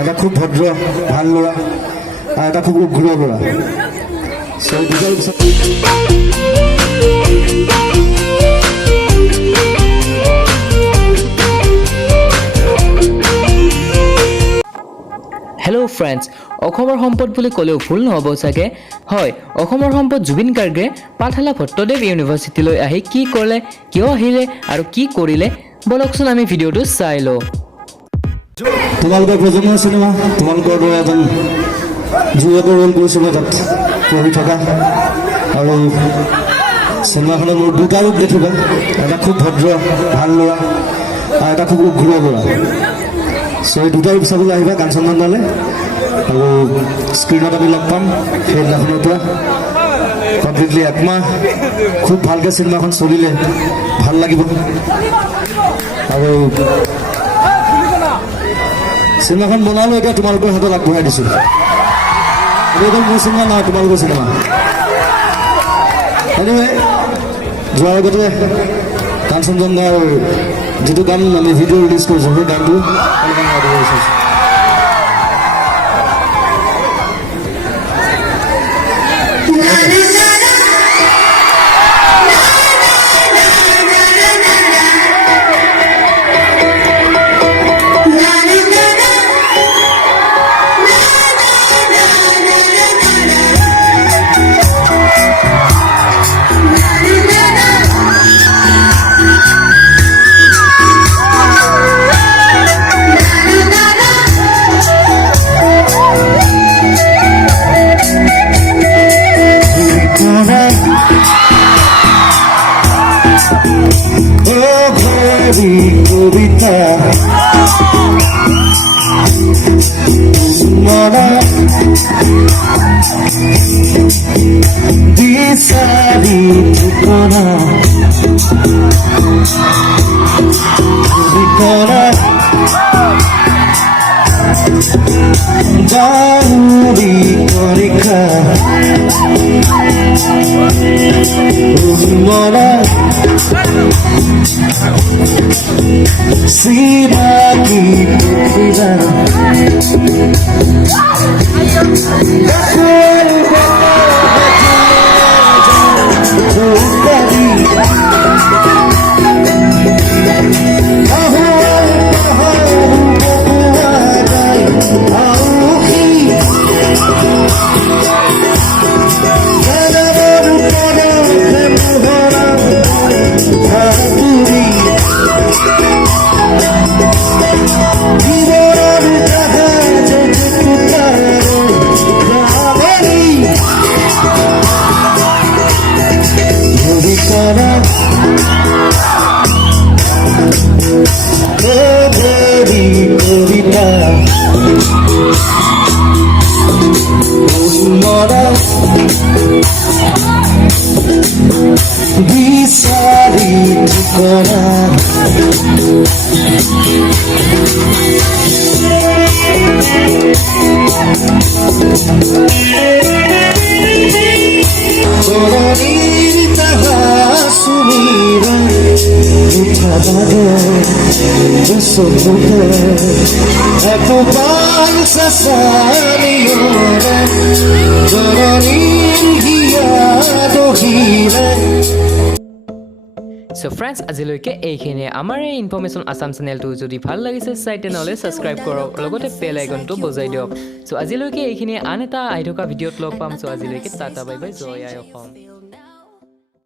এটা খুব ভদ্ৰ ভাল ল'ৰা আৰু এটা খুব উগ্ৰ ল'ৰা দুটাৰ পিছত হেল্ল' ফ্ৰেণ্ডছ অসমৰ সম্পদ বুলি ক'লেও ভুল নহ'ব চাগে হয় অসমৰ সম্পদ জুবিন গাৰ্গে পাঠশালা ভট্টদেৱ ইউনিভাৰ্চিটিলৈ আহি কি কৰিলে কিয় আহিলে আৰু কি কৰিলে বলকচোন আমি ভিডিঅ'টো চাই লওঁ তোমালোকৰ প্ৰজন্মৰ চিনেমা তোমালোকৰ দৰে এজন যুৱকৰ ৰোল কৰিছোঁ মই তাত পঢ়ি থকা আৰু চিনেমাখনত মোৰ দুটা ৰূপ দেখিবা এটা খুব ভদ্ৰ ভাল ল'ৰা আৰু এটা খুব উগ্ৰ ল'ৰা এই দুটা ৰূপ চাবলৈ আহিবা কাঞ্চনজংঘালৈ আৰু স্ক্ৰীণত আমি লগ পাম সেইদিনাখনৰ পৰা কমপ্লিটলি একমাহ খুব ভালকৈ চিনেমাখন চলিলে ভাল লাগিব আৰু চিনেমাখন বনালোঁ এতিয়া তোমালোকৰ হাতত আগবঢ়াই দিছোঁ এইটো মোৰ চিনেমা নহয় তোমালোকৰ চিনেমা এনিৱে যোৱাৰ আগতে কাঞ্চনজংঘাৰ যিটো গান আমি ভিডিঅ' ৰিলিজ কৰিছোঁ সেই গানটো কবিতা মনা বিচাৰি ঠিকনা ঠিকনা জানুৰি পৰীক্ষা মনা Siraki pukira Bisari tukara Sorori taha sumira utabade besobuke Aku bangsa saniora Sorori hiya dohira So friends আজিলৈকে এইখিনি আমাৰ এই ইনফৰমেশ্যন আসাম চেনেলটো যদি ভাল লাগিছে চাই তেনেহ'লে ছাবস্ক্ৰাইব কৰক লগতে বেল আইকনটো বজাই দিয়ক চ' আজিলৈকে এইখিনি আন এটা আহি থকা ভিডিঅ'ত লগ পাম চ' আজিলৈকে টাটা বাই বাই জয় আই অসম